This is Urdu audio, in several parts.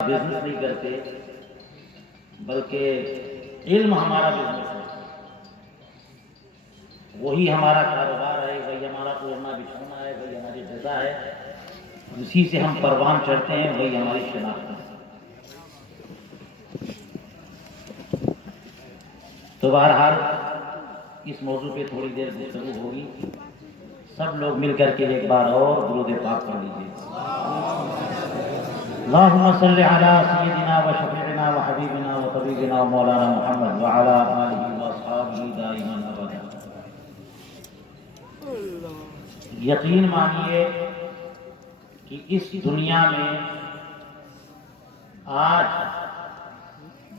بزنس نہیں کرتے بلکہ علم ہمارا بزنس ہے، وہی ہمارا کاروبار ہے، وہی ہمارا اوڑھنا بچھونا ہے، وہی ہماری غذا ہے، اسی سے ہم پروان چڑھتے ہیں، وہی ہماری شناخت ہے۔ تو بہرحال اس موضوع پہ تھوڑی دیر گفتگو ہوگی، سب لوگ مل کر کے ایک بار اور درود پاک پڑھ لیجیے۔ اللهم صل على سيدنا وشفيعنا وحبيبنا وطبيبنا ومولانا محمد وعلى آله وأصحابه دائما أبدا۔ یقین مانیے کہ اس دنیا میں آج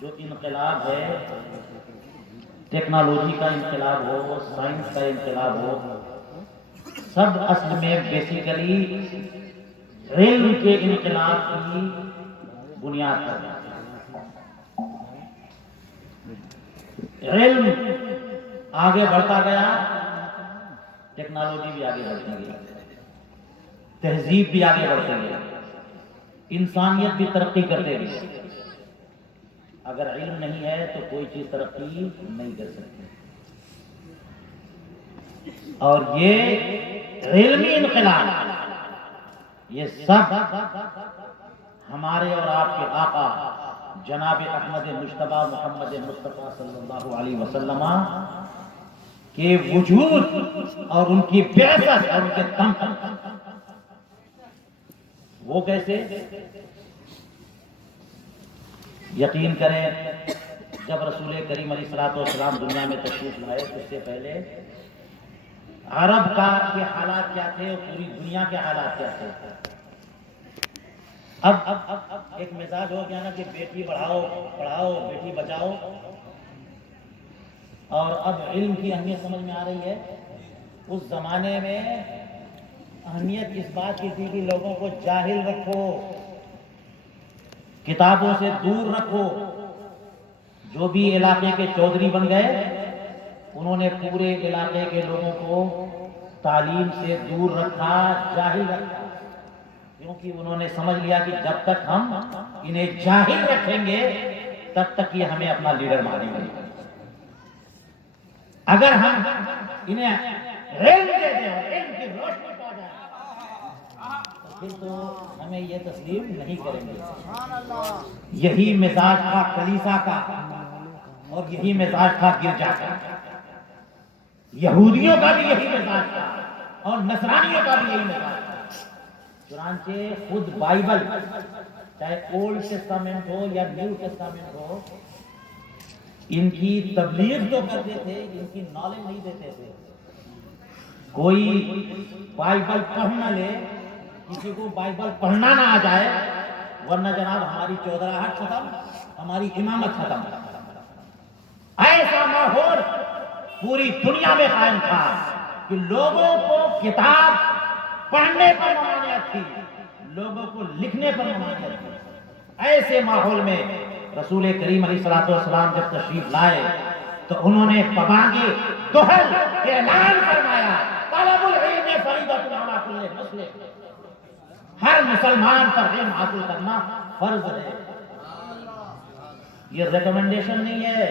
جو انقلاب ہے، ٹیکنالوجی کا انقلاب ہو، سائنس کا انقلاب ہو، سب اصل میں بیسیکلی علم کے انقلاب کی بنیاد پر ہے۔ علم آگے بڑھتا گیا، ٹیکنالوجی بھی آگے بڑھتی گئی، تہذیب بھی آگے بڑھتے گئی، انسانیت بھی ترقی کرتے گئی۔ اگر علم نہیں ہے تو کوئی چیز ترقی نہیں کر سکتی، اور یہ علمی انقلاب یہ سب ہمارے اور آپ کے آقا جناب احمد مجتبیٰ محمد مصطفیٰ صلی اللہ علیہ وسلم کے وجود اور ان کی بعثت اور ان کے دم پر۔ وہ کیسے؟ یقین کریں، جب رسول کریم علیہ الصلوۃ والسلام دنیا میں تشریف لائے تو اس سے پہلے عرب کا کے حالات کیا تھے اور پوری دنیا کے حالات کیا تھے۔ اب ایک مزاج ہو گیا نا کہ بیٹی بڑھاؤ پڑھاؤ، بیٹی بچاؤ، اور اب علم کی اہمیت سمجھ میں آ رہی ہے۔ اس زمانے میں اہمیت اس بات کی تھی کہ لوگوں کو جاہل رکھو، کتابوں سے دور رکھو۔ جو بھی علاقے کے چودھری بن گئے، انہوں نے پورے علاقے کے لوگوں کو تعلیم سے دور رکھا، جاہل رکھا، کیونکہ انہوں نے سمجھ لیا کہ جب تک ہم انہیں جاہل رکھیں گے تب تک یہ ہمیں اپنا لیڈر مانیں گے۔ اگر ہم انہیں علم دے دیں اور علم کی روشنی پا جائیں تو پھر تو ہمیں یہ تسلیم نہیں کریں گے۔ یہی مزاج تھا کلیسا کا، اور یہی مزاج تھا گرجا کا۔ یہودیوں کا بھی یہی مزاج تھا اور نصرانیوں کا بھی یہی مزاج تھا۔ چنانچہ خود بائبل، چاہے اولڈ ٹیسٹامنٹ ہو یا نیو ٹیسٹامنٹ ہو، ان کی تبلیغ جو کرتے تھے ان کی نالج نہیں دیتے تھے۔ کوئی بائبل پڑھ نہ لے، کسی کو بائبل پڑھنا نہ آ جائے، ورنہ جناب ہماری چودراہٹ ختم، ہماری امامت ختم۔ ایسا ماحول پوری دنیا میں قائم تھا کہ لوگوں کو کتاب پڑھنے پر ممانعت تھی، لوگوں کو لکھنے پر ممانعت تھی۔ ایسے ماحول میں رسول کریم علیہ الصلوۃ والسلام جب تشریف لائے تو انہوں نے پابانگ دہل اعلان فرمایا، طلب العلم فریضۃ علی کل مسلم، ہر مسلمان پر علم حاصل کرنا فرض ہے۔ یہ ریکمنڈیشن نہیں ہے،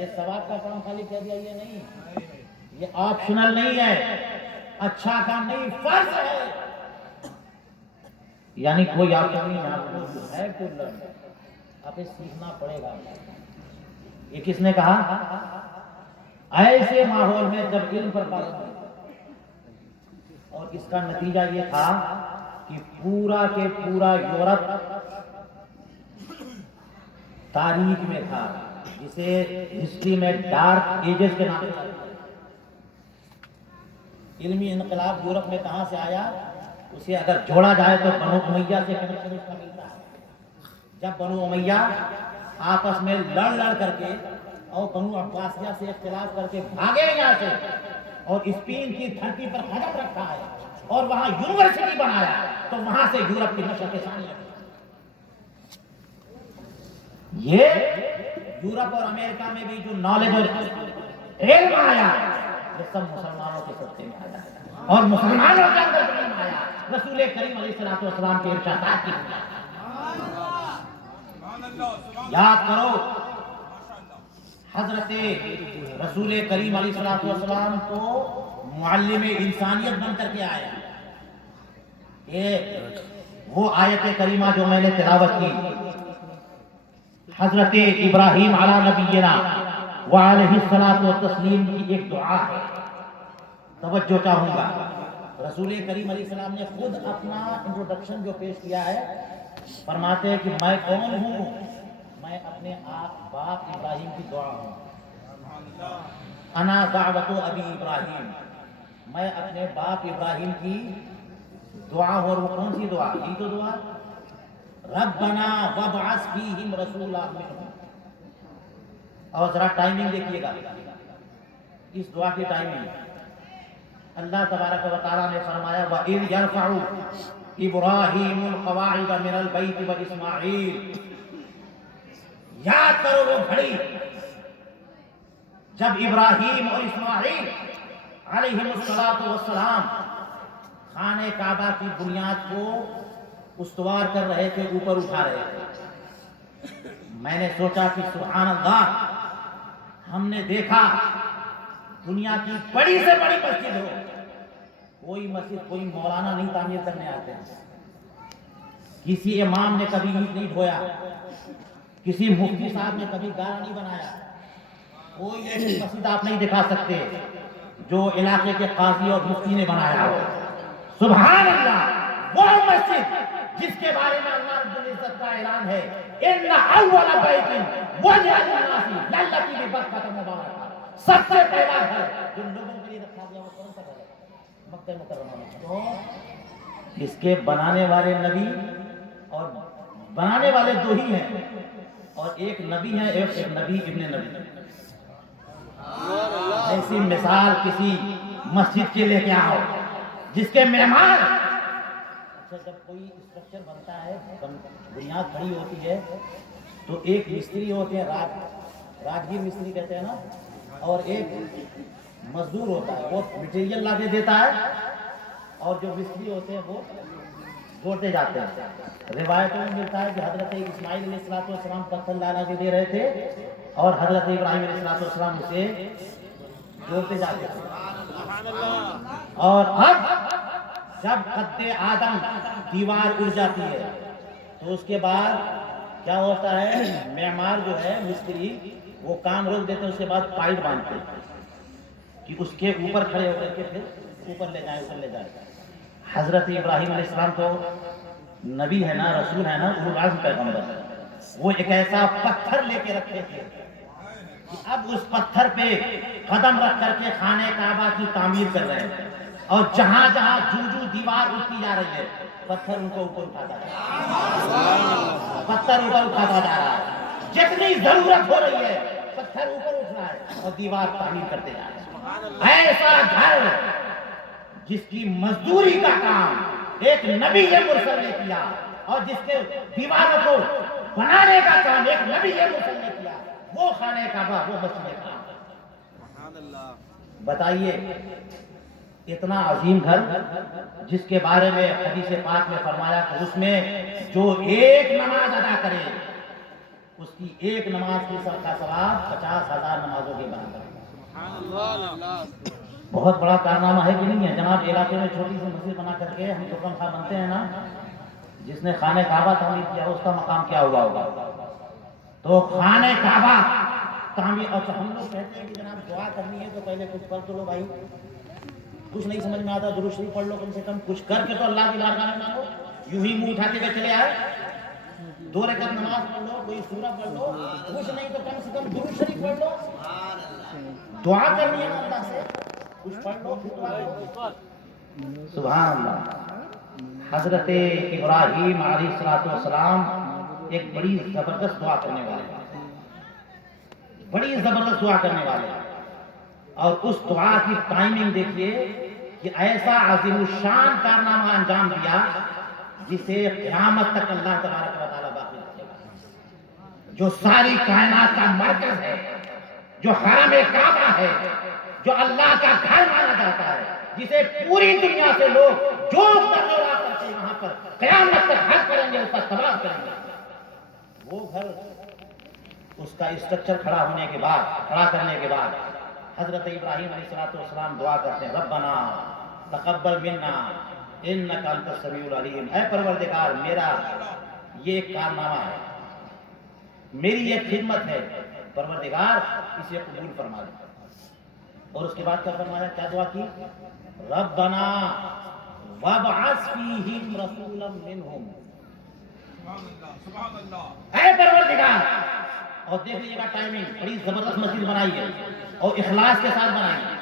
یہ ثواب کا کام خالی کہہ دیا یہ نہیں، یہ آپشنل نہیں ہے، اچھا کام نہیں، فرض ہے۔ یعنی کوئی آپشن نہیں، آپ کو جو ہے تو آپ سیکھنا پڑے گا۔ یہ کس نے کہا؟ ایسے ماحول میں جب علم پر پابندی، اور اس کا نتیجہ یہ تھا کہ پورا کے پورا یورپ تاریخ میں تھا، جسے ہسٹری میں ڈارک ایجز کے نام سے۔ علمی انقلاب یورپ میں کہاں سے آیا؟ اسے اگر جوڑا جائے تو بنو امیہ سے کنیکشن اس کا ملتا ہے۔ جب بنو امیہ آپس میں لڑ کر کے اور بنو عباسیہ سے اختلاف کر کے بھاگے یہاں سے، اور اسپین کی دھرتی پر قدم رکھا ہے اور وہاں یونیورسٹی بنایا، تو وہاں سے یورپ کی نشر کے سامنے یہ یورپ اور امریکہ میں بھی جو نالج اور علم آیا، یہ سب مسلمانوں کے صدقے میں آیا، اور مسلمانوں کے اندر علم آیا رسول کریم علیہ الصلوۃ والسلام کے ارشادات کی۔ یاد کرو حضرت رسول کریم علیہ السلام تو معلم انسانیت بن کر کے آیا. یہ وہ آیت کریمہ جو میں نے تلاوت کی حضرت ابراہیم علی نبینا وعلیہ الصلوۃ والتسلیم کی ایک دعا ہے. توجہ چاہوں گا. رسول کریم علیہ السلام نے خود اپنا انٹروڈکشن جو پیش کیا ہے فرماتے ہیں کہ میں کون ہوں؟ میں اپنے باپ ابراہیم کی دعا ہوں. انا دعوت ابی ابراہیم، میں اپنے باپ ابراہیم کی دعا ہوں. اور وہ کون سی دعا؟ یہ تو دعا ربنا وابعث فیہم رسولا منہم. اور ذرا ٹائمنگ دیکھیے گا اس دعا کی ٹائمنگ. اللہ تبارک و تعالیٰ نے فرمایا وَإِذْ يَرْفَعُ إِبْرَاهِيمُ الْقَوَاعِدَ مِنَ الْبَيْتِ وَإِسْمَاعِيلُ. یاد کرو وہ گھڑی جب ابراہیم اور اسماعیل علیہم السلام خانہ کعبہ کی بنیاد کو استوار کر رہے تھے، اوپر اٹھا رہے تھے. میں نے سوچا کہ سبحان اللہ، ہم نے دیکھا دنیا کی بڑی سے بڑی مسجد ہو، کوئی مسجد کوئی مولانا نہیں تعمیر کرنے آتے ہیں. کسی امام نے کبھی اینٹ نہیں ڈھویا، کسی مفتی صاحب نے کبھی گارا نہیں بنایا. کوئی ایسی مسجد آپ نہیں دکھا سکتے جو علاقے کے قاضی اور مفتی نے بنایا ہو. سبحان اللہ، وہ مسجد جس کے بارے میں اللہ رب العزت کا اعلان ہے ان اول بیت وضع للناس للذی ببکۃ مبارکہ. سب سے پہلا گھر جو لوگوں کے لیے رکھا گیا وہ کون سا گھر ہے؟ مکہ مکرمہ میں. تو اس کے بنانے والے نبی اور بنانے والے دو ہی ہیں، اور ایک نبی ہے ایک نبی ابن نبی. ایسی مثال کسی مسجد کے لے کے آؤ جس کے معمار. اچھا، جب کوئی اسٹرکچر بنتا ہے بنیاد کھڑی ہوتی ہے تو ایک مستری ہوتے ہیں، راجگیر مستری کہتے ہیں نا، اور ایک مزدور ہوتا ہے وہ مٹیریل لا کے دیتا ہے، اور جو مستری ہوتے ہیں وہ جوڑتے جاتے ہیں. روایتوں میں ملتا ہے کہ حضرت اسماعیل علیہ السلام پتھر لا کے دے رہے تھے اور حضرت ابراہیم علیہ السلام اسے جوڑتے جاتے تھے. اور اب جب قد آدم دیوار اڑ جاتی ہے تو اس کے بعد کیا ہوتا ہے؟ معمار جو ہے مستری وہ کام روک دیتے ہیں، اس کے بعد پائپ باندھتے کہ اس کے اوپر کھڑے ہو کر کے پھر اوپر لے جائیں. حضرت ابراہیم علیہ السلام تو نبی ہے نا، رسول ہے نا، اولو العزم پیغمبر. وہ ایک ایسا پتھر لے کے رکھے تھے کہ اب اس پتھر پہ قدم رکھ کر کے خانہ کعبہ کی تعمیر کر رہے ہیں، اور جہاں جہاں جو دیوار اٹھتی جا رہی ہے پتھر ان کو اوپر اٹھاتا جا رہا ہے. جتنی ضرورت ہو رہی ہے پتھر اوپر اٹھ رہا ہے اور دیوار تعمیر کرتے جا رہے ہیں. ایسا گھر جس کی مزدوری کا کام ایک نبی مرسل نے کیا، اور جس کے دیواروں کو بنانے کا کام ایک نبی مرسل نے کیا، وہ خانہ کعبہ، وہ مسجد کا. بتائیے اتنا عظیم گھر جس کے بارے میں حدیث پاک میں فرمایا کہ اس میں جو ایک نماز ادا کرے اس کی ایک نماز کی سب کا ثواب 50,000 نمازوں کے برابر. بہت بڑا کارنامہ ہے کہ نہیں ہے جناب؟ علاقے میں چھوٹی سی مسجد بنا کر کے ہم حکم خواہ بنتے ہیں نا، جس نے خانہ کعبہ تعمیر کیا اس کا مقام کیا ہوا ہوگا. تو خانہ کعبہ تعمیر، اور ہم لوگ کہتے ہیں کہ جناب دعا کرنی ہے تو پہلے کچھ کر تو لو بھائی. کچھ نہیں سمجھ میں آتا درود شریف پڑھ لو، کم سے کم کچھ کر کے تو اللہ کی بارگاہ میں مانگو. یوں ہی منہ اٹھاتے ہوئے چلے آئے، 2 رکعت نماز پڑھ لو، کوئی سورہ پڑھ لو، کچھ نہیں تو کم سے کم درود شریف پڑھ لو. دعا کرنی ہے اللہ سے، کچھ پڑھ لو پھر دعا کرو. سبحان اللہ. حضرت ابراہیم علیہ السلام ایک بڑی زبردست دعا کرنے والے، بڑی زبردست دعا کرنے والے. اور اس دعا کی ٹائمنگ دیکھیے کہ ایسا عظیم الشان کارنامہ انجام دیا جسے قیامت تک اللہ تبارک و تعالیٰ باقی رکھے گا. جو ساری کائنات کا مرکز ہے، جو حرم کعبہ ہے، جو اللہ کا گھر مانا جاتا ہے، جسے پوری دنیا سے لوگ جو کرتے وہاں پر قیامت تک حج کریں گے، اس کا ثواب کریں گے. وہ گھر اس کا اسٹرکچر کھڑا کرنے کے بعد حضرت ابراہیم علیہ السلام دعا کرتے ہیں ربنا تقبل منا انک انت السمیع العلیم، اے پروردگار میرا یہ ایک کارنامہ ہے، میری یہ خدمت ہے، پروردگار اسے قبول فرما دے۔ اور اس کے بعد کیا فرمایا، کیا دعا کی، ربنا وابعث فیہم رسولا منہم، اے پروردگار، اور دیکھ لیجیے گا ٹائمنگ، بڑی زبردست مسجد بنائی ہے اور اخلاص کے ساتھ بنائی ہے،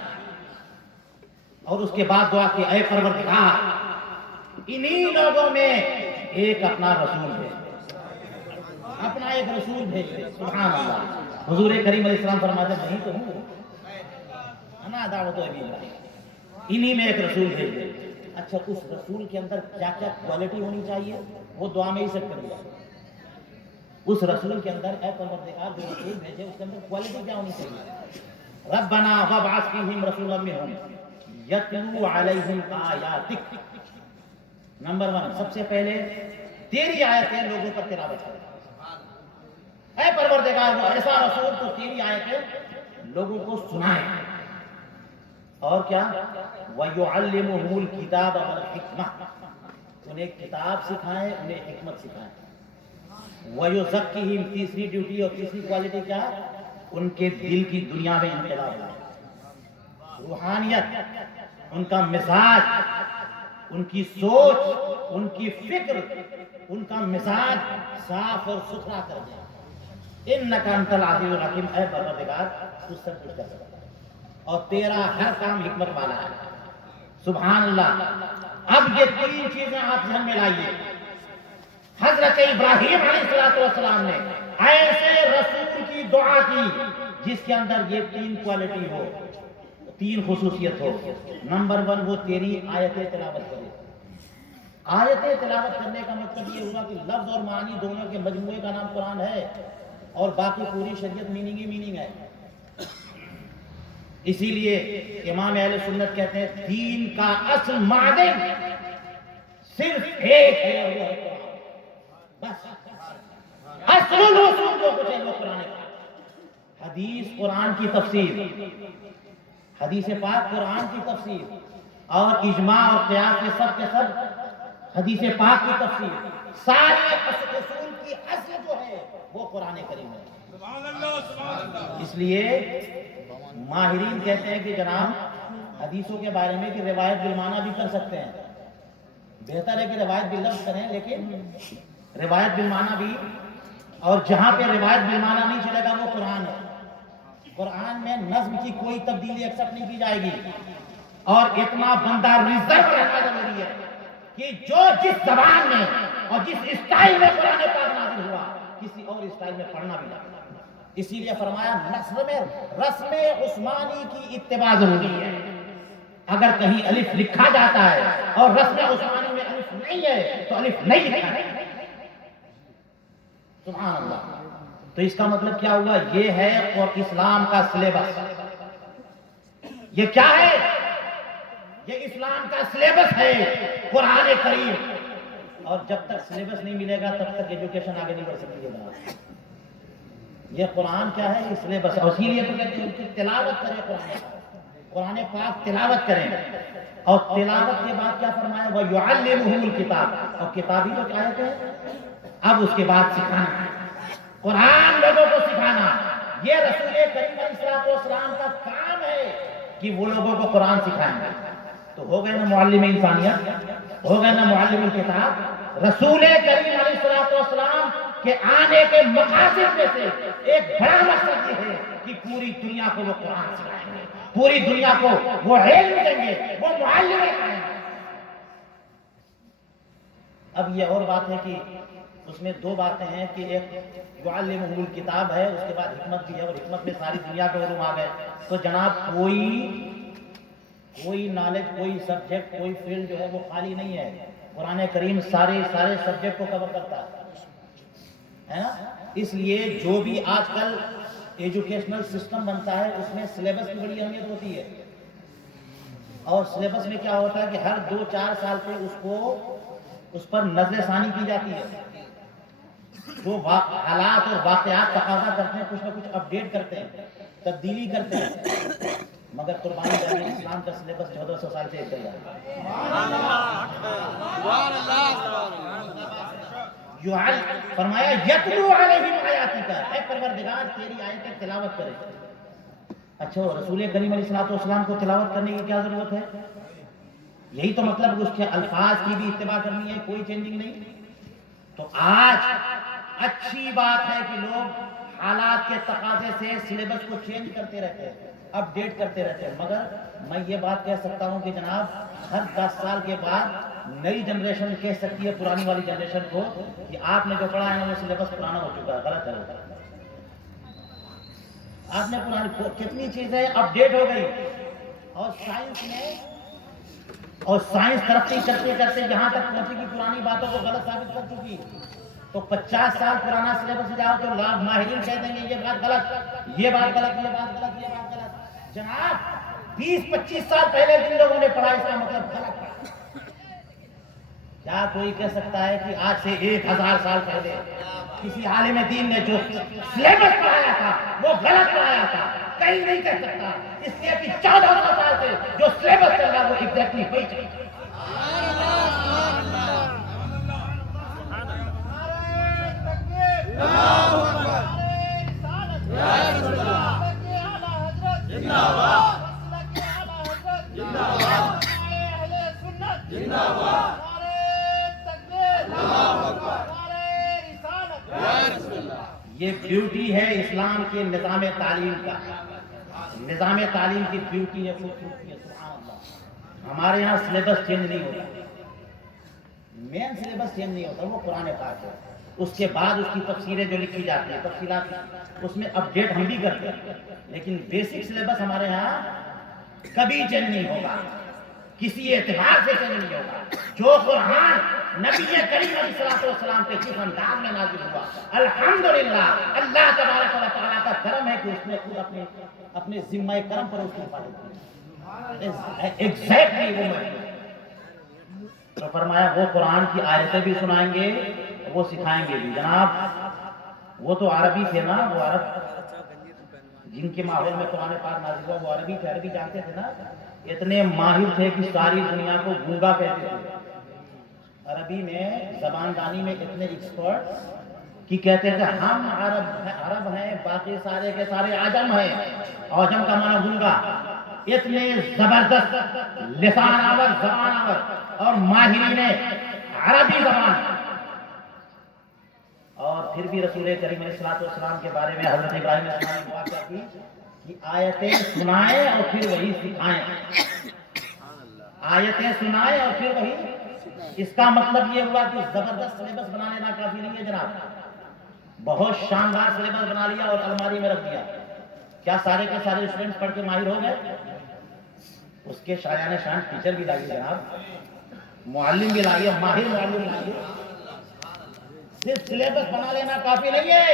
اور اس کے بعد دعا کی، اے پروردگار انہی لوگوں میں ایک اپنا رسول ہے، اپنا ایک رسول بھیج دے۔ سبحان اللہ، حضور کریم علیہ السلام فرماتے ہیں نہیں تو ہوں انا دعوت ابی ابراہیم، انہی میں ایک رسول بھیج دے۔ اچھا اس رسول کے اندر کیا کیا کوالٹی ہونی چاہیے، وہ دعا میں ہی سب کر دیا۔ اس رسول کے اندر اے پروردگار جو رسول بھیجے اس کے اندر کوالٹی کیا ہونی چاہیے، ربنا وابعث فیہم رسولا منہم یتلو علیہم آیاتک، نمبر 1 سب سے پہلے تیری آیتیں لوگوں پر تلاوت کرے، اے پروردگار وہ ایسا رسول تو تیری آیتیں لوگوں کو سنائے، اور کیا، وَيُعَلِّمُهُمُ الْكِتَابَ وَالْحِکْمَةَ، انہیں کتاب سکھائیں، انہیں حکمت سکھائیں، وَيُزَكِّهِمْ، تیسری ڈیوٹی اور تیسری کوالٹی کیا، ان کے دل کی دنیا میں انقلاب لائے، روحانیت، ان کا مزاج، ان کی سوچ، ان کی فکر، ان کا مزاج صاف اور ستھرا کر دیں۔ انک انت العزیز الحکیم، اے پروردگار تو سب کچھ کر سکتا ہے اور تیرا ہر کام حکمت والا ہے۔ سبحان اللہ۔ اب یہ تین چیزیں آپ ذہن میں لائیے، حضرت ابراہیم علیہ السلام نے ایسے رسول کی دعا کی جس کے اندر یہ تین کوالٹی ہو، تین خصوصیت ہو۔ نمبر 1 وہ تیری آیتیں تلاوت کرے۔ آیتیں تلاوت کرنے کا مطلب یہ ہوا کہ لفظ اور معنی دونوں کے مجموعے کا نام قرآن ہے، اور باقی پوری شریعت میننگ ہی میننگ ہے۔ اسی لیے امام اہل سنت کہتے ہیں دین کا اصل معدن صرف ایک ہے، اور وہ ہے قرآن، بس اصل الوصول جو کچھ ہے وہ قرآن ہے۔ حدیث قرآن کی تفسیر، حدیث پاک قرآن کی تفسیر، اور اجماع اور قیاس کے سب حدیث پاک کی تفسیر، سارے اصول کی اصل جو ہے وہ قرآن کریم ہے۔ اس لیے ماہرین کہتے ہیں کہ جناب حدیثوں کے بارے میں کہ روایت بالمعنی بھی کر سکتے ہیں، بہتر ہے کہ روایت باللفظ کریں، لیکن روایت بالمعنی بھی، اور جہاں پہ روایت بالمعنی نہیں چلے گا وہ قرآن ہے۔ قرآن میں نظم کی کوئی تبدیلی ایکسپٹ نہیں کی جائے گی، اور اتنا بندہ ریزرو رہنا ضروری ہے کہ جو جس زبان میں اور جس اسٹائل میں قرآن پاک نازل ہوا کسی اور اسٹائل میں پڑھنا بھی نہیں۔ اسی لیے فرمایا نثر میں رسم عثمانی کی اتباع ضروری ہے۔ اگر کہیں الف لکھا جاتا ہے اور رسم عثمانی میں الف نہیں ہے تو الف نہیں لکھا ہے۔ سبحان اللہ۔ تو اس کا مطلب کیا ہوا، یہ ہے اور اسلام کا سلیبس۔ یہ کیا ہے، یہ اسلام کا سلیبس ہے قرآن کریم، اور جب تک سلیبس نہیں ملے گا تب تک ایجوکیشن آگے نہیں بڑھ سکتی ہے۔ یہ قرآن کیا ہے، یہ سلیبس ہے، اور اسی لیے تو کہتے ہیں کہ تلاوت کریں، قرآن پاک تلاوت کریں، اور تلاوت کے بعد کیا فرمایا، وَيُعَلِّمُهُمُ الْكِتَابَ، اور کتابی تو کیا ہے، اب اس کے بعد سکھانا، قرآن لوگوں کو سکھانا۔ یہ رسول کریم علیہ السلام کا کام ہے کہ وہ لوگوں کو قرآن سکھائیں گے۔ تو ہو گئے نا معلم انسانیت، ہو گئے نا معلم الکتاب۔ رسول کریم علیہ السلام کے آنے کے مقاصد میں سے ایک بڑا مقصد یہ ہے کہ پوری دنیا کو وہ قرآن سکھائیں گے، پوری دنیا کو وہ علم دیں گے، وہ معلم ہیں۔ اب یہ اور بات ہے کہ اس میں دو باتیں ہیں کہ ایک معلم الکتاب ہے، اس کے بعد حکمت بھی ہے، اور حکمت میں ساری دنیا کے علوم آ گئے۔ تو جناب کوئی نالج، کوئی سبجیکٹ، کوئی فیلڈ جو ہے وہ خالی نہیں ہے۔ قرآن کریم سارے سبجیکٹ کو کور کرتا ہے نا۔ اس لیے جو بھی آج کل ایجوکیشنل سسٹم بنتا ہے اس میں سلیبس کی بڑی اہمیت ہوتی ہے، اور سلیبس میں کیا ہوتا ہے کہ ہر 2-4 سال پہ اس پر نظر ثانی کی جاتی ہے۔ جو حالات اور واقعات تقاضا کرتے ہیں کچھ نہ کچھ اپڈیٹ کرتے ہیں، تبدیلی کرتے ہیں، مگر قربانی جائے اسلام کا سلیبس 1400 سال سے چل رہا ہے۔ فرمایا یتلو علیہم آیاتی کا، اے پروردگار تیری آیتیں تلاوت کرے۔ اچھا رسول کریم علیہ الصلوۃ والسلام کو تلاوت کرنے کی کیا ضرورت ہے؟ یہی تو مطلب اس کے الفاظ کی بھی اتباع کرنی ہے، کوئی چینجنگ نہیں۔ تو آج اچھی بات ہے کہ لوگ حالات کے تقاضے سے سلیبس کو چینج کرتے رہتے ہیں، اپڈیٹ کرتے رہتے ہیں، مگر میں یہ بات کہہ سکتا ہوں کہ جناب ہر 10 سال کے بعد نئی جنریشن کہہ سکتی ہے پرانی والی جنریشن کو کہ آپ نے جو پڑھا ہے وہ سلیبس پرانا ہو چکا ہے، غلط ہے۔ آپ نے پرانی کتنی چیزیں اپڈیٹ ہو گئی، اور سائنس ترقی کرتے کرتے یہاں تک پہنچی کہ پرانی باتوں کو غلط ثابت کر چکی۔ تو 50 سال پرانا سلیبس جاؤ تو لاکھ ماہرین کہہ دیں گے یہ بات غلط، یہ بات غلط، یہ بات غلط، یہ بات غلط۔ جناب 20-25 سال پہلے جن لوگوں نے پڑھا اس کا مطلب غلط ہے۔ کیا کوئی کہہ سکتا ہے کہ آج سے 1000 سال پہلے کسی عالم دین نے جو سلیبس پڑھایا تھا وہ غلط پڑھایا تھا؟ کہیں نہیں کہہ سکتا، اس لیے کہ 1400 سال سے جو سلیبس چل رہا وہ ایگزیکٹلی وہی چل رہا۔ یہ بیوٹی ہے اسلام کے نظام تعلیم کا، نظام تعلیم کی بیوٹی ہے، خوبصورتی ہے۔ سبحان اللہ، ہمارے یہاں سلیبس چینج نہیں ہوتا، مین سلیبس چینج نہیں ہوتا، وہ قرآن پاک ہے، اس کے بعد اس کی تفسیریں جو لکھی جاتی ہیں، تفصیلات اس میں اپڈیٹ ہم بھی کرتے ہیں، لیکن بیسک سلیبس ہمارے یہاں کبھی چینج نہیں ہوگا، کسی اعتبار سے چینج نہیں ہوگا۔ جو قرآن نبی کریم علیہ الصلوۃ والسلام کے جس انداز میں نازل ہوا، الحمدللہ اللہ تبارک و تعالیٰ کا کرم ہے کہ اس نے خود اپنے ذمہ کرم پر اس کی حفاظت کی، ایگزیکٹلی وہ تو فرمایا وہ قرآن کی آیتیں بھی سنائیں گے، وہ سکھائیں گے بھی۔ جناب وہ تو عربی تھے نا، وہ عرب جن کے ماحول میں قرآن پاک نازل ہوا وہ عربی تھے، عربی جانتے تھے نا، اتنے ماہر تھے کہ ساری دنیا کو گونگا کہتے تھے۔ عربی میں زبان دانی میں اتنے ایکسپرٹ کہ کہتے تھے ہم عرب ہیں، باقی سارے کے سارے عجم ہیں، عجم کا معنی گونگا۔ اتنے زبردست لسان آور، زبان آور اور ماہرین عربی زبان، اور پھر بھی رسول کریم علیہ الصلوۃ والسلام کے بارے میں حضرت ابراہیم علیہ السلام نے دعا کیا تھی کہ آیتیں سنائیں اور پھر وہی سکھائیں، آیتیں سنائیں اور پھر وہی۔ اس کا مطلب یہ ہوا کہ زبردست سلیبس بنا لینا کافی نہیں ہے جناب، بہت شاندار سلیبس بنا لیا اور الماری میں رکھ دیا، کیا سارے کے سارے اسٹوڈنٹس پڑھ کے ماہر ہو گئے؟ اس کے شایان شان ٹیچر بھی لائیے جناب، معلم بھی لائیے، ماہر معلم لائیے۔ صرف سلیبس بنا لینا کافی نہیں ہے،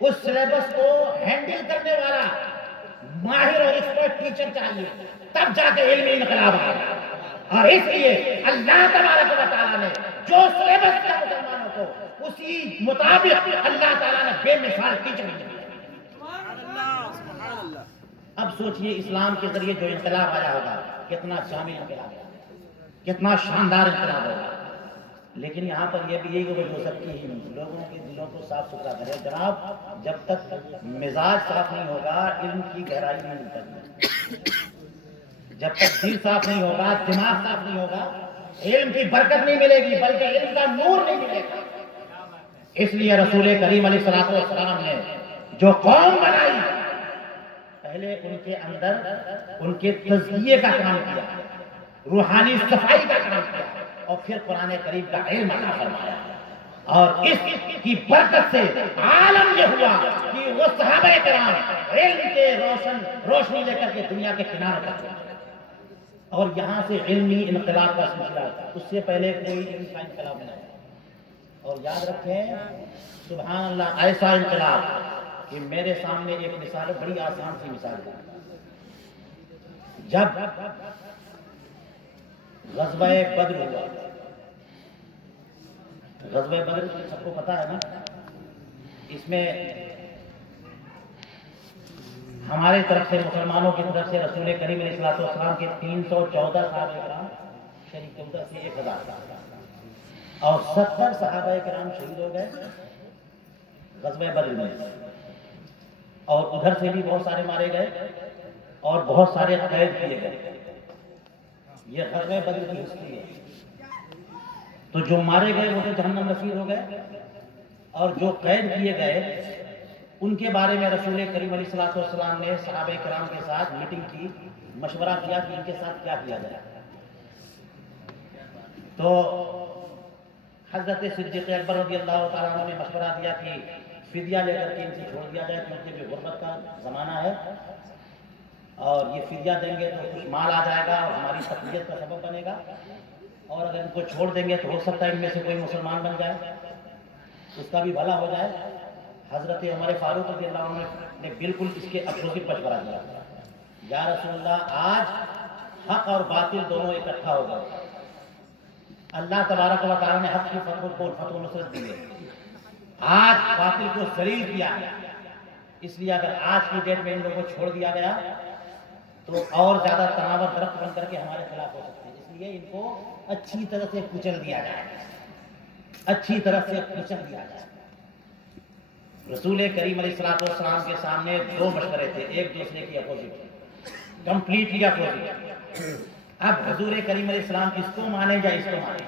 اس سلیبس کو ہینڈل کرنے والا ماہر اور ایکسپرٹ ٹیچر چاہیے، تب جا کے علمی انقلاب آئے گا۔ اور اس لیے اللہ تبارک و تعالیٰ نے جو سلیبس کیا مسلمانوں کو، اسی مطابق اللہ تعالیٰ نے بے مثال ٹیچر دیا۔ اب سوچئے اسلام کے ذریعے جو انقلاب آیا ہوگا کتنا شامل انقلاب ہے، کتنا شاندار انقلاب ہوگا، لیکن یہاں پر یہ بھی یہی ہو سکتی ہے لوگوں کے دلوں کو صاف ستھرا کرے۔ جناب جب تک مزاج صاف نہیں ہوگا علم کی گہرائی نہیں ملتی، جب تک دل صاف نہیں ہوگا، دماغ صاف نہیں ہوگا، علم کی برکت نہیں ملے گی، بلکہ علم کا نور نہیں ملے گا۔ اس لیے رسول کریم علیہ الصلوۃ والسلام نے جو قوم بنائی، پہلے ان کے اندر ان کے تزکیے کا کام کیا، روحانی صفائی کا کام کیا، اور پھر قرآن کریم کا علم عطا فرمایا، اور اس کی برکت سے عالم یہ ہوا کہ وہ صحابہ کرام علم کے روشنی لے کر کے دنیا کے کنارے تک گئے، اور یہاں سے علمی انقلاب کا سلسلہ، اس سے پہلے کوئی علم کا انقلاب نہیں۔ اور یاد رکھیں سبحان اللہ، ایسا انقلاب کہ میرے سامنے ایک مثال ہے، بڑی آسان سی مثال ہے۔ جب غزوہ بدر ہوا، غزوہ بدر سب کو پتا ہے نا، اس میں ہمارے طرف سے مسلمانوں کی طرف سے رسول کریم علیہ الصلوۃ والسلام کے 314 صحابہ کرام شہید کے ادھر سے 1000 اور 70 صحابہ کرام شہید ہو گئے غزوہ بدر میں، اور ادھر سے بھی بہت سارے مارے گئے اور بہت سارے قید کیے گئے۔ یہ غزوہ بدر کی ہسٹری ہے۔ تو جو مارے گئے وہ تو جہنم رسید ہو گئے، اور جو قید کیے گئے ان کے بارے میں رسول کریم علیہ الصلوۃ والسلام نے صحابہ کرام کے ساتھ میٹنگ کی، مشورہ کیا کہ ان کے ساتھ کیا کیا جائے۔ تو حضرت صدیق اکبر رضی اللہ تعالیٰ عنہ نے مشورہ دیا کہ فدیہ لے کر کے ان سے چھوڑ دیا جائے، کیونکہ جو غربت کا زمانہ ہے اور یہ فدیہ دیں گے تو کچھ مال آ جائے گا اور ہماری تقویت کا سبب بنے گا، اور اگر ان کو چھوڑ دیں گے تو ہو سکتا ہے ان میں سے کوئی مسلمان بن جائے، اس کا بھی بھلا ہو جائے۔ حضرت عمر فاروق رضی اللہ عنہ نے بالکل اس کے اپوزٹ مشورہ دیا، یا رسول اللہ آج حق اور باطل دونوں اکٹھا ہو گئے، اللہ تبارک و تعالیٰ نے حق کی فتح و نصرت دی ہے، آج باطل کو ذلیل کیا ہے، اس لیے اگر آج کی ڈیٹ میں ان لوگوں کو چھوڑ دیا گیا تو اور زیادہ تناور درخت بن کر کے ہمارے خلاف ہو سکتے ہیں، اس لیے ان کو اچھی طرح سے کچل دیا جائے، اچھی طرح سے کچل دیا جائے۔ رسول کریم علیہ الصلوۃ والسلام کے سامنے دو مشورے تھے، ایک دوسرے کی اپوزٹ، کمپلیٹلی اپوزٹ۔ اب حضور کریم علیہ السلام اس کو مانے یا اس کو مانے؟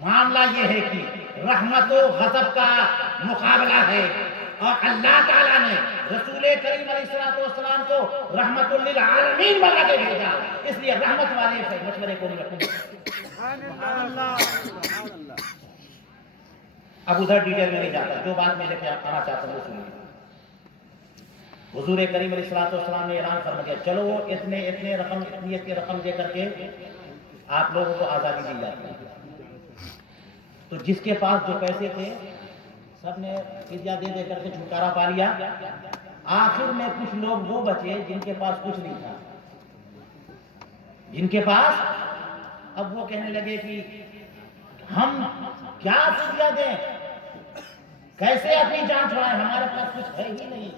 معاملہ یہ ہے کہ رحمت و غضب کا مقابلہ ہے، اور اللہ تعالیٰ نے رسول کریم علیہ الصلوۃ والسلام کو رحمت للعالمین بنا کے بھیجا، اس لیے رحمت والے مشورے کو نہیں رکھوں۔ اب ادھر ڈیٹیل میں نہیں جاتا، جو بات میں لے کے آنا چاہتا ہوں وہ سنیے۔ حضور کریم علیہ الصلوۃ والسلام نے اعلان فرما دیا، چلو اتنے رقم دے کر کے آپ لوگوں کو آزادی دی جاتی ہے۔ تو جس کے پاس جو پیسے تھے سب نے فدیہ دے دے کر کے چھٹکارا پا لیا۔ آخر میں کچھ لوگ وہ بچے جن کے پاس کچھ نہیں تھا، جن کے پاس، اب وہ کہنے لگے کہ ہم کیا فدیہ دیں، کیسے اپنی جان چھڑائیں، ہمارے پاس کچھ ہے ہی نہیں۔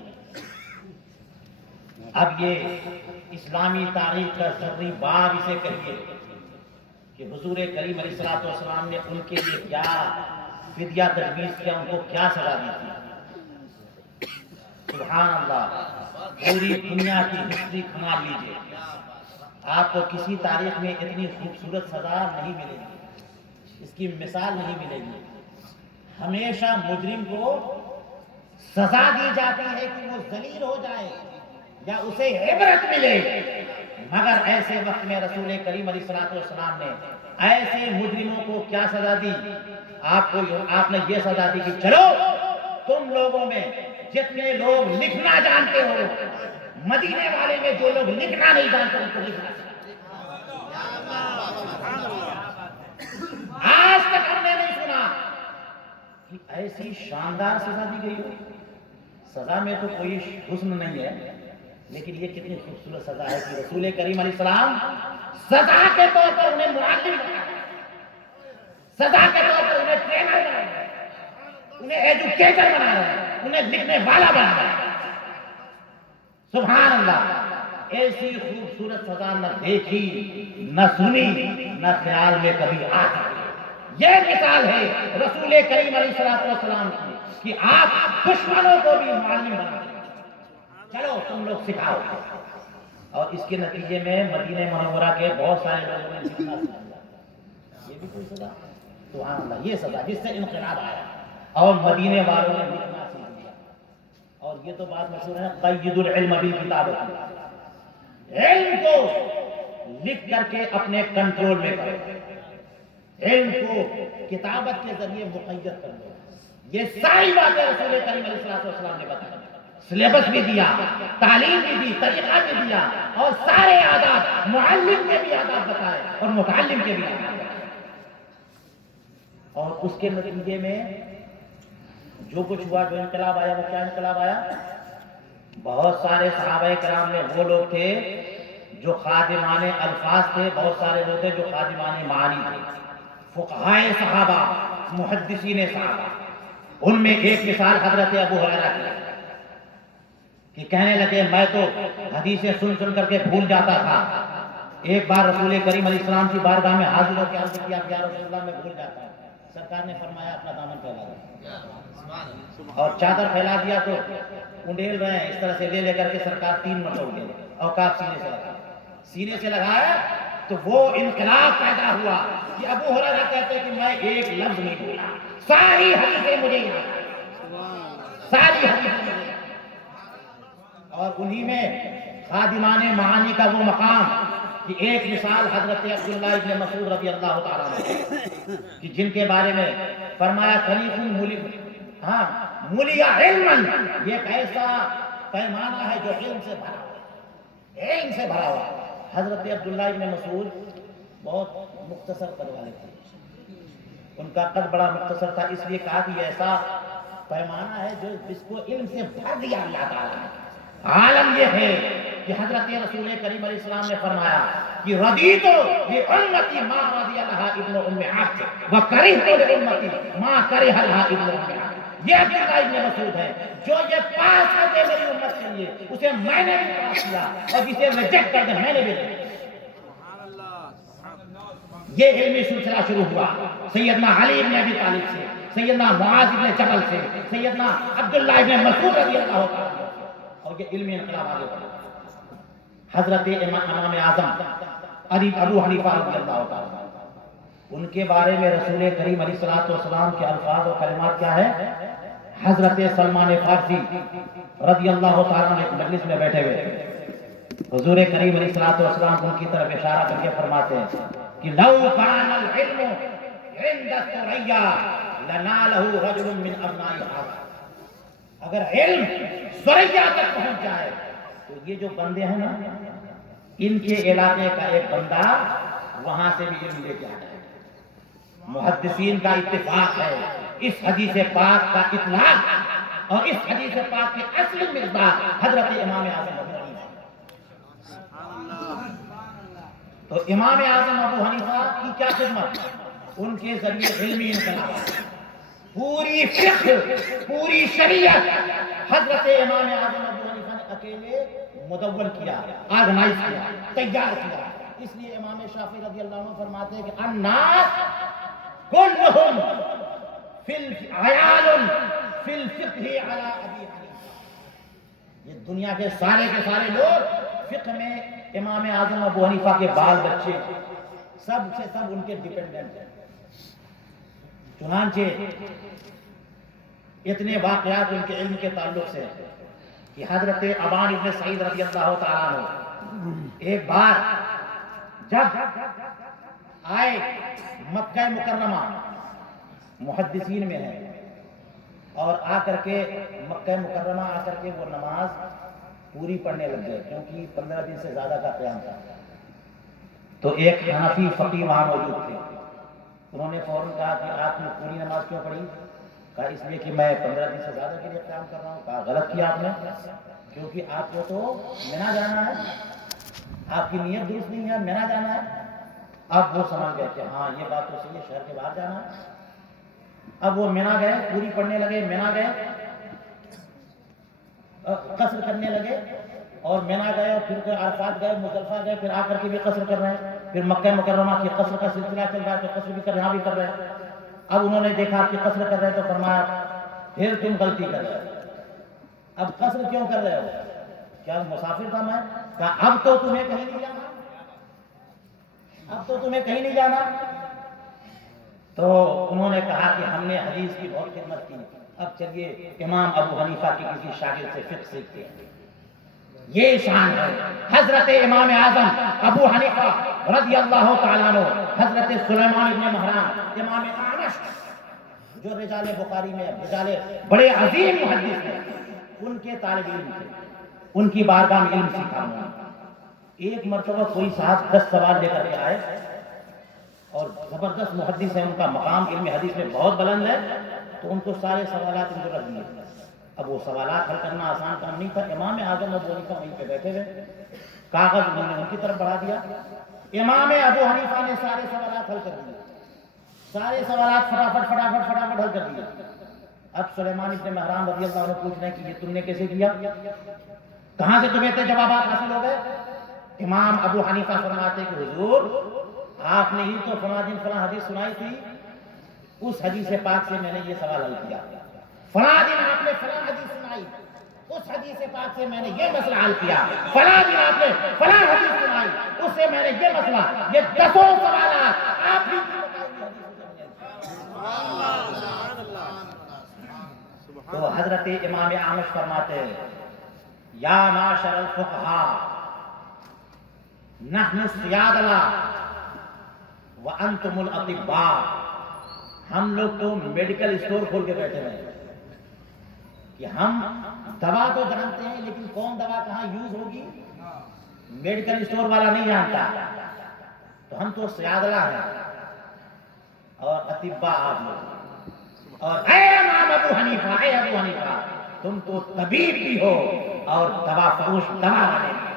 اب یہ اسلامی تاریخ کا ذری باب اسے کہیے کہ حضور کریم علیہ الصلوۃ والسلام نے ان کے لیے کیا فدیہ تجویز کیا، ان کو کیا سزا دی تھی۔ سبحان اللہ، پوری دنیا کی ہسٹری کھنگال لیجیے، آپ کو کسی تاریخ میں اتنی خوبصورت سزا نہیں ملے گی، اس کی مثال نہیں ملے گی۔ ہمیشہ مجرم کو سزا دی جاتی ہے کہ وہ ذلیل ہو جائے یا اسے عبرت ملے، مگر ایسے وقت میں رسول کریم علیہ الصلوۃ والسلام نے ایسے مجرموں کو کیا سزا دی؟ آپ نے یہ سزا دی کہ چلو تم لوگوں میں جتنے لوگ لکھنا جانتے ہو، مدینے والے میں جو لوگ لکھنا نہیں جانتے ان کو لکھنا آج تک ہم نے نہیں سنا کہ ایسی شاندار سزا دی گئی ہو۔ سزا میں تو کوئی حسن نہیں ہے، لیکن یہ کتنی خوبصورت سزا ہے کہ رسول کریم علیہ السلام سزا کے طور پر انہیں معلم بنایا، سزا کے طور پر انہیں ٹرینر بنایا، انہیں ایجوکیٹر بنا رہے ہیں، انہیں لکھنے والا بنا رہے ہیں۔ سبحان اللہ، ایسی خوبصورت سزا نہ دیکھی نہ سنی نہ خیال میں کبھی آئی۔ یہ مثال ہے رسول کریم علیہ الصلوۃ والسلام کی کہ آپ دشمنوں کو بھی معلم بنا دیں، چلو تم لوگ سکھاؤ۔ اور اس کے نتیجے میں مدینہ منورہ کے بہت سارے لوگوں نے لکھنا سیکھا۔ یہ بھی کوئی سزا؟ سبحان اللہ، یہ سزا جس سے انقلاب آیا اور مدینے والوں نے لکھنا سیکھ لیا۔ اور یہ تو بات مشہور ہے، قید العلم بالکتابۃ، علم کو لکھ کر کے اپنے کنٹرول میں کرو، علم کو کتابت کے ذریعے مقید کر دو۔ یہ ساری باتیں رسول کریم علیہ الصلوۃ والسلام نے بتائی، سلیبس بھی دیا، تعلیم بھی دی، طریقہ بھی دیا، اور سارے آداب، معلم کے بھی آداب بتائے اور متعلم کے بھی آداب بتائے۔ اور اس کے نتیجے میں جو کچھ ہوا، جو انقلاب آیا، وہ کیا انقلاب آیا؟ بہت سارے صحابہ کرام میں وہ لوگ تھے جو خادمان الفاظ تھے، بہت سارے لوگ تھے جو خادمان معانی تھے، فقہائے صحابہ، محدثین صحابہ، ان میں ایک مثال حضرت ابو ہریرہ کی کہ کہنے لگے میں تو حدیثیں سن سن کر کے بھول جاتا تھا، ایک بار رسول کریم علیہ السلام کی بارگاہ میں حاضر ہو کے عرض کیا کہ یا رسول اللہ میں بھول جاتا ہوں، سرکار نے فرمایا اپنا دامن پھیلا دو، اور چادر پھیلا دیا تو انڈیل رہے ہیں اس طرح سے لے کر کے سرکار 3 مرتبہ اٹھے اور کاف سینے سے لگایا تو وہ انقلاب پیدا ہوا کہ ابو ہریرہ کہتے کہ میں ایک لفظ نہیں بولا، ساری حدیثیں مجھے یاد، ساری حدیثیں مجھے، اور انہی میں خادمان معانی کا وہ مقام کہ ایک مثال حضرت عبداللہ ابن مسعود رضی اللہ تعالیٰ عنہ کہ جن کے بارے میں فرمایا خلیف مولیا علمن، یہ ایک ایسا پیمانہ ہے جو علم سے بھرا ہوا، علم سے بھرا ہوا۔ حضرت عبداللہ ابن مسعود بہت مختصر قد والے تھے، ان کا قد بڑا مختصر تھا، اس لیے کہا کہ ایسا پیمانہ ہے جو جس کو علم سے بھر دیا اللہ تعالیٰ نے۔ عالم یہ ہے کہ حضرت رسول کریم علیہ السلام نے فرمایا کہ رضیت لامتی ما رضی لها ابن ام عبد وکرہت لامتی ما کرہ لها ابن ام عبد۔ یہ عبداللہ ابن مسعود ہے جو یہ پاس کر دے میری امت کے لیے اسے میں نے بھی پاس کیا، اور جسے ریجیکٹ کر دے میں نے بھی ریجیکٹ۔ یہ علمی سلسلہ شروع ہوا سیدنا علی ابن ابی طالب سے، سیدنا معاذ ابن جبل سے، سیدنا عبداللہ ابن مسعود رضی اللہ عنہ، اور یہ علمی انقلاب آگے بڑھا۔ حضرت امام اعظم ابو حنیفہ رضی اللہ تعالیٰ، ان کے بارے میں رسول کریم علیہ الصلوۃ والسلام کے الفاظ اور کلمات کیا ہے؟ حضرت سلمان فارسی رضی اللہ تعالیٰ ایک مجلس میں بیٹھے ہوئے تھے، حضور کریم علیہ الصلوۃ والسلام ان کی طرف اشارہ کر کے فرماتے ہیں کہ لو کان العلم عند الثریا لنالہ رجل من ابناء هذا، اگر علم ثریا تک پہنچ جائے تو یہ جو بندے ہیں نا، ان کے علاقے کا ایک بندہ وہاں سے بھی علم لے کے آتا ہے۔ محدثین کا اتفاق ہے اس حدیث پاک کا اطلاق، اور اس حدیث پاک کے اصل مصداق حضرت امام اعظم ابو حنیفہ۔ تو امام اعظم ابو حنیفہ کی کیا خدمت، ان کے ذریعے علمی انقلاب، پوری فقہ پوری شریعت حضرت امام اعظم ابو حنیفہ نے اکیلے مدون کیا، آرگنائز کیا، تیار کیا۔ اس لیے امام شافعی رضی اللہ عنہ فرماتے ہیں کہ الناس کلہم عیال فی الفقہ علی ابی حنیفہ، یہ دنیا کے سارے لوگ فقہ میں امام اعظم ابو حنیفہ کے بال بچے سب سے سب ان کے ڈیپینڈنٹ ہیں۔ چنانچہ اتنے واقعات ان کے علم کے تعلق سے کہ حضرت ابان ابن سعید رضی اللہ تعالیٰ عنہ ایک بار جب آئے مکہ مکرمہ، محدثین میں ہے، اور آ کر کے مکہ مکرمہ آ کر کے وہ نماز پوری پڑھنے لگ گئے، کیونکہ 15 دن سے زیادہ کا قیام تھا۔ تو ایک حنفی فقیہ وہاں موجود تھے، انہوں نے فوراً کہا کہ آپ نے پوری نماز کیوں پڑھی؟ کہا اس لیے کہ میں 15 دن سے زیادہ کے لیے قیام کر رہا ہوں۔ کہا غلط کیا آپ نے، کیونکہ آپ کو تو مینا جانا ہے، آپ کی نیت درست نہیں ہے، مینا جانا ہے۔ اب وہ سمجھ گئے کہ ہاں یہ بات تو صحیح ہے، شہر کے باہر جانا ہے۔ اب وہ مینا گئے، پوری پڑھنے لگے، مینا گئے، قصر کرنے لگے، اور مینا گئے، اور پھر عرفات گئے، مزدلفہ گئے، پھر آ کر کے بھی قصر کر رہے ہیں، پھر مکہ مکرمہ کی قصر کا سلسلہ چل رہا ہے، تو قصر بھی کر یہاں بھی کر رہے ہیں۔ اب انہوں نے دیکھا کہ قصر کر رہے ہیں تو فرمایا پھر تم غلطی کر رہے ہو، اب قصر کیوں کر رہے ہو؟ کیا مسافر تھا میں؟ کہا اب تو تمہیں کہیں نہیں جانا، اب تو تمہیں کہیں نہیں جانا۔ تو انہوں نے کہا کہ ہم نے حدیث کی بہت خدمت کی، اب چلیے امام ابو حنیفہ کی کسی شاگرد سے فقہ سیکھتے ہیں۔ یہ شان ہے حضرت امام اعظم ابو حنیفہ رضی اللہ تعالیٰ عنہ، حضرت سلیمان ابن مہران، امام اعمش جو رجال بخاری میں رجال بڑے عظیم محدث ہیں، ان کے طالب علم تھے، ان کی بارگاہ میں علم سیکھا انہوں نے۔ ایک مرتبہ کوئی صاحب 10 سوال لے کر کے آئے، اور زبردست محدث ہے، ان کا مقام علم حدیث میں بہت بلند ہے، تو ان کو سارے سوالات ان کو رکھ دیے۔ اب وہ سوالات حل کرنا آسان کام نہیں تھا۔ امام اعظم ابو حنیفہ وہیں پہ بیٹھے ہوئے، کاغذ انہوں نے ان کی طرف بڑھا دیا، امام ابو حنیفہ نے سارے سوالات حل کر دیے، سارے سوالات فٹافٹ حل کر دیے۔ اب سلیمان ابن مہران رضی اللہ عنہ پوچھ رہے ہیں کہ یہ تم نے کیسے کیا، کہاں سے تمہیں اتنے جوابات حاصل ہو گئے؟ امام ابو حنیفہ فرماتے کہ حضور آپ نے ہی تو فلاں دن فلاں حدیث سنائی تھی، اس حدیث پاک سے میں نے یہ سوال حل کیا، فلاں دن آپ نے فلاں حدیث سنائی، اس حدیث پاک سے میں نے یہ مسئلہ حل کیا، فلاں دن آپ نے فلاں حدیث سنائی، اس سے میں نے یہ مسئلہ، یہ 10 سوالات آپ ہی کی بتائی حدیث۔ تو حضرت امام اعمش فرماتے ہیں یا معاشر الفقہاء نحن الصیادلہ وانتم الاطباء، ہم لوگ تو میڈیکل اسٹور کھول کے بیٹھے ہیں کہ ہم دوا تو جانتے ہیں لیکن کون دوا کہاں یوز ہوگی میڈیکل اسٹور والا نہیں جانتا، تو ہم تو صیادلہ ہیں اور اطباء آپ لوگ، اور اے امام ابو حنیفہ، اے ابو حنیفہ تم تو طبیب بھی ہو اور دوا فروش، دوا والے بھی،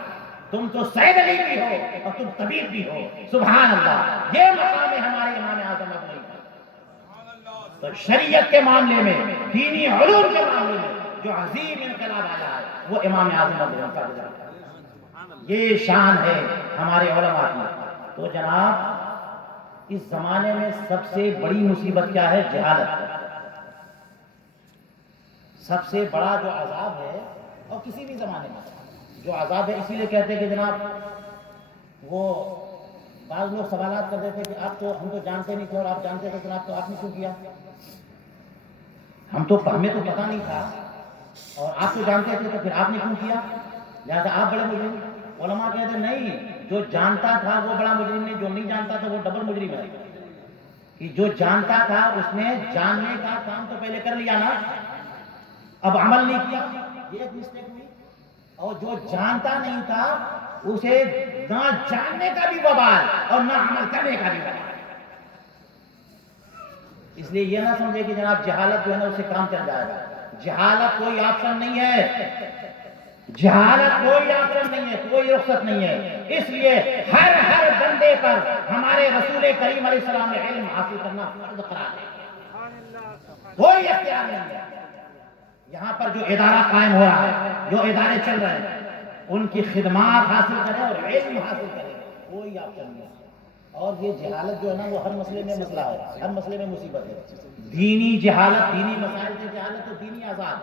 تم تو صیدلی بھی ہو اور تم طبیب بھی ہو، سبحان اللہ، یہ مقام ہے ہمارے امام اعظم ابو حنیفہ۔ تو شریعت کے معاملے میں، دینی علوم کے معاملے میں جو عظیم انقلاب آیا ہے وہ امام اعظم ابو حنیفہ کا، یہ شان ہے ہمارے علماء کی۔ تو جناب اس زمانے میں سب سے بڑی مصیبت کیا ہے؟ جہالت۔ سب سے بڑا جو عذاب ہے، اور کسی بھی زمانے میں جو عذاب ہے، اسی لیے کہتے ہیں کہ جناب وہ بعض لوگ سوالات کر دیتے کہ آپ تو، ہم تو جانتے نہیں تھے اور آپ جانتے تھے جناب، تو آپ نے کیوں کیا؟ ہمیں تو پتہ نہیں تھا اور آپ تو جانتے تھے تو پھر آپ نے کیوں کیا؟ لہٰذا آپ بڑے مجرم۔ علماء کہتے نہیں، جو جانتا تھا وہ بڑا مجرم نہیں، جو نہیں جانتا تھا وہ ڈبل مجرم ہے۔ کہ جو جانتا تھا اس نے جاننے کا کام تو پہلے کر لیا نا، اب عمل نہیں کیا، یہ ایک مسٹیک ہوئی۔ اور جو جانتا نہیں تھا اسے نہ جاننے کا بھی وبال اور نہ عمل کرنے کا بھی وبال۔ اس لیے یہ نہ سمجھے کہ جناب جہالت جو ہے نا اس سے کام چل جائے گا، جہالت کوئی آپشن نہیں ہے، جہالت کوئی آپشن نہیں ہے، کوئی رخصت نہیں ہے۔ اس لیے ہر بندے پر ہمارے رسول کریم علیہ السلام نے علم حاصل کرنا فرض قرار ہے، کوئی اختیار نہیں ہے۔ یہاں پر جو ادارہ قائم ہو رہا ہے، جو ادارے چل رہے ہیں، ان کی خدمات حاصل کریں اور علم حاصل کریں، کوئی آپشن نہیں ہے۔ اور یہ جہالت جو ہے نا وہ ہر مسئلے میں مسئلہ ہے، ہر مسئلے میں مصیبت ہے۔ دینی جہالت، دینی مسائل میں جہالت تو دینی عذاب،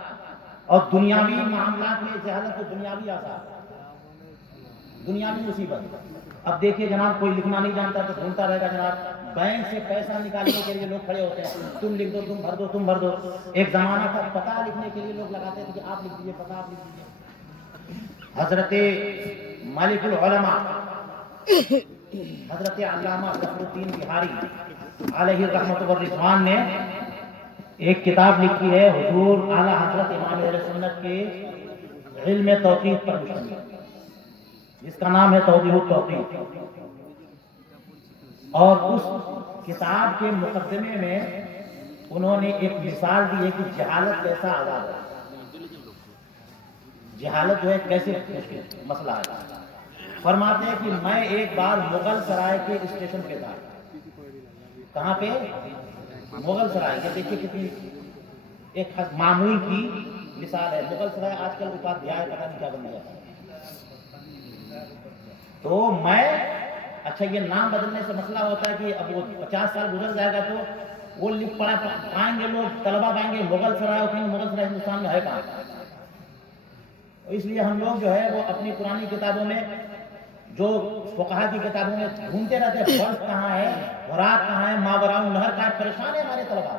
اور دنیاوی معاملات میں جہالت تو دنیاوی عذاب، دنیاوی مصیبت۔ اب دیکھیے جناب کوئی لکھنا نہیں جانتا تو ڈھونڈتا رہے گا جناب، بینک سے پیسہ نکالنے کے لیے لوگ کھڑے ہوتے ہیں، تم لکھ دو، تم بھر دو، تم بھر دو۔ ایک زمانہ تھا پتہ لکھنے کے لیے لوگ لگاتے تھے کہ آپ لکھ دیجیے، پتہ آپ لکھ دیجیے۔ حضرت ملک العلماء حضرت علامہ فخر الدین بہاری علیہ رحمت والرضوان نے ایک کتاب لکھی ہے، حضور اعلیٰ حضرت امام اہل سنت کے علم توقیف پر مشتمل، جس کا نام ہے توضیح التوقیف۔ اور اس کتاب کے مقدمے میں انہوں نے ایک مثال دی ہے کہ جہالت کیسا عذاب ہے، جہالت جو ہے کیسے مشکل مسئلہ ہے۔ فرماتے ہیں کہ میں ایک بار مغل سرائے کے اسٹیشن پہ تھا۔ کہاں پہ؟ مغل سرائے۔ یہ دیکھیے کتنی ایک معمول کی مثال ہے۔ مغل سرائے آج کل اپادھیائے پتہ نہیں کیا بن گیا۔ تو میں، اچھا یہ نام بدلنے سے مسئلہ ہوتا ہے کہ اب وہ 50 سال گزر جائے گا تو وہ لکھ پڑا پائیں گے لوگ، طلبہ پائیں گے مغل سرائے، اور کہیں مغل سرائے ہندوستان میں ہے کہاں؟ اس لیے ہم لوگ جو ہے وہ اپنی پرانی کتابوں میں، جو فقہا کی کتابوں میں ڈھونڈتے رہتے ہیں، برف کہاں ہے، فرات کہاں ہے، ماوراء النہر کہاں ہے۔ پریشان ہے ہمارے طلبہ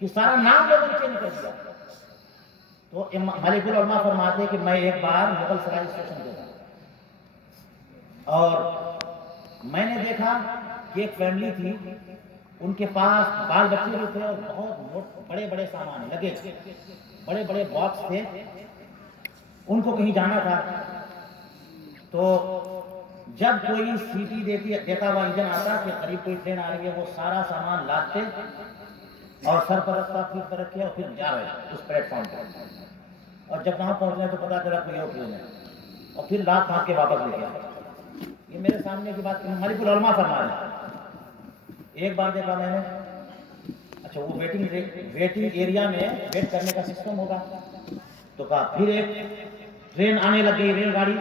کہ سارا نام لوگوں نے چینج کر دیا۔ تو ملک العلماء فرماتے ہیں کہ میں ایک بار مغل سرائے اسٹیشن پہ تھا اور میں نے دیکھا کہ ایک فیملی تھی، ان کے پاس بال بچے بھی تھے اور بہت بڑے بڑے سامان لگے، بڑے بڑے باکس تھے۔ ان کو کہیں جانا تھا تو جب کوئی سیٹی دیتا ہوا انجن آتا کہ قریب کوئی ٹرین آ رہی ہے، وہ سارا سامان لاتے اور سر پر رکھتا، پیٹھ پر رکھے اور پھر جا رہے اس پلیٹ فارم پر۔ اور جب وہاں پہنچنے تو پتا چلا کوئی اور ٹرین ہے، اور پھر لاد پھانک کے واپس لے گیا۔ یہ میرے سامنے کی بات ملک العلماء فرما رہے ہیں۔ ایک بار دیکھا میں نے، اچھا وہ ویٹنگ ایریا میں ویٹ کرنے کا سسٹم ہوگا. تو کہا پھر ایک ٹرین آنے لگ گئی, ریل گاڑی,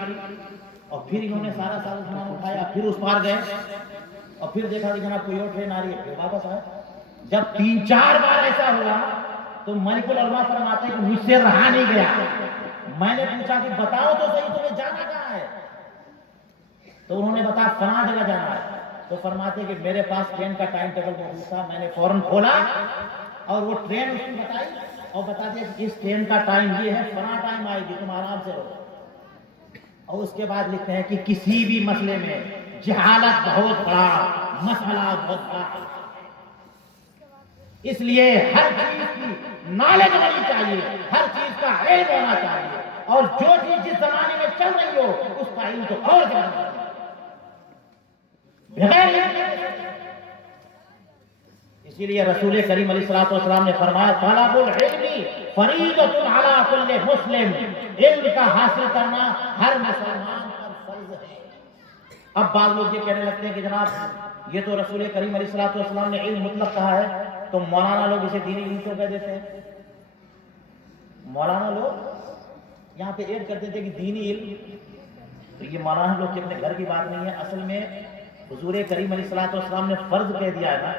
اور پھر انہوں نے سارا سامان اٹھایا, پھر اس پار گئے اور پھر دیکھا کہ جناب کوئی اور ٹرین آ رہی ہے, پھر واپس آئے. جب 3-4 بار ایسا ہوا تو ملک العلماء فرماتے ہیں کہ مجھ سے رہا نہیں گیا. میں نے پوچھا کہ بتاؤ تو صحیح تمہیں جانا کہاں ہے؟ تو انہوں نے بتایا فلاں جگہ جانا ہے. تو فرماتے ہیں کہ میرے پاس ٹرین کا ٹائم ٹیبل موجود تھا, میں نے فوراً کھولا اور وہ ٹرین اس کی بتائی اور بتا دیا کہ اس ٹرین کا ٹائم یہ ہے, فلاں ٹائم آئے گی, تم آرام سے رہو. اور اس کے بعد لکھتے ہیں کہ کسی بھی مسئلے میں جہالت بہت بڑا مسئلہ, بہت بڑا. اس لیے ہر چیز کی نالج ہونی چاہیے, ہر چیز کا علم ہونا چاہیے, اور جو چیز جس زمانے میں چل رہی ہو اس کا علم تو اور زیادہ بغیر علم. اسی لیے رسول کریم علیہ الصلوۃ والسلام نے فرمایا طلب العلم فریضۃ علی کل مسلم, علم کا حاصل کرنا ہر مسلمان پر فرض ہے. اب بعض لوگ یہ کہنے لگتے ہیں کہ جناب یہ تو رسول کریم علیہ الصلوۃ والسلام نے علم مطلق کہا ہے, تو مولانا لوگ اسے دینی علم کیوں کہہ دیتے ہیں؟ مولانا لوگ یہاں پہ ایڈ کر دیتے ہیں کہ دینی علم, تو یہ مولانا لوگ کے اپنے گھر کی بات نہیں ہے. اصل میں حضور کریم علیہ الصلوۃ والسلام نے فرض کہہ دیا ہے نا,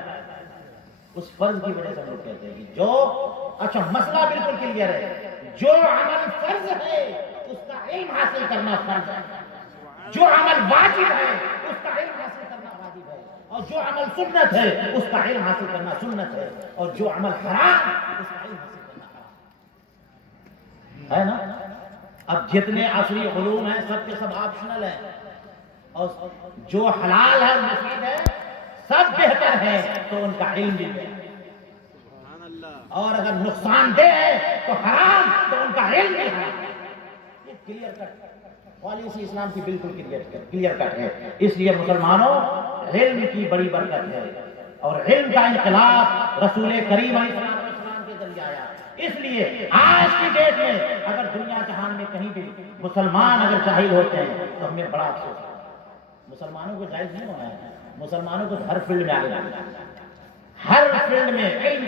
اس فرض کی وجہ سے ہم لوگ کہتے ہیں کہ جو اچھا مسئلہ بالکل کلیئر ہے, جو عمل فرض ہے اس کا علم حاصل کرنا فرض ہے, جو عمل واجب ہے اس کا علم حاصل کرنا واجب ہے, اور جو عمل سنت ہے اس کا علم حاصل کرنا سنت ہے, اور جو عمل حرام اس کا علم حاصل کرنا حرام ہے نا. اب جتنے عصری علوم ہیں سب کے سب آپشنل ہیں, اور جو حلال ہے مفید ہے سب بہتر ہے تو ان کا علم بھی ہے, اور اگر نقصان دہ ہے تو حرام تو ان کا علم بھی ہے. یہ کلیئر کٹ پالیسی اسلام کی بالکل کلیئر کٹ ہے. اس لیے مسلمانوں علم کی بڑی برکت ہے, اور علم کا انقلاب رسول کریم علیہ السلام کے ذریعے آیا. اس لیے آج کی ڈیٹ میں اگر دنیا جہان میں کہیں بھی مسلمان اگر جاہل ہوتے ہیں تو ہمیں بڑا افسوس ہے. مسلمانوں کو جائز نہیں ہونا ہے, مسلمانوں کو ہر فیلڈ میں آگے جانا ہے. ہر فیلڈ میں علم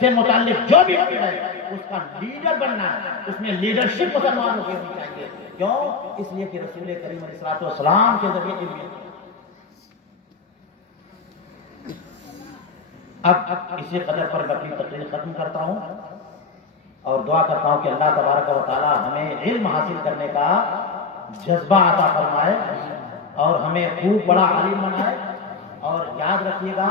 سے متعلق جو بھی فیلڈ ہے اس کا لیڈر بننا ہے, اس میں لیڈرشپ مسلمانوں کی ہونی چاہیے. کیوں؟ اس لیے کہ رسول کریم علیہ الصلوۃ والسلام کے ذریعے علم. اب اسی قدر پر میں اپنی تقریر ختم کرتا ہوں اور دعا کرتا ہوں کہ اللہ تبارک و تعالی ہمیں علم حاصل کرنے کا جذبہ عطا فرمائے اور ہمیں خوب بڑا عالم بنائے. اور یاد رکھیے گا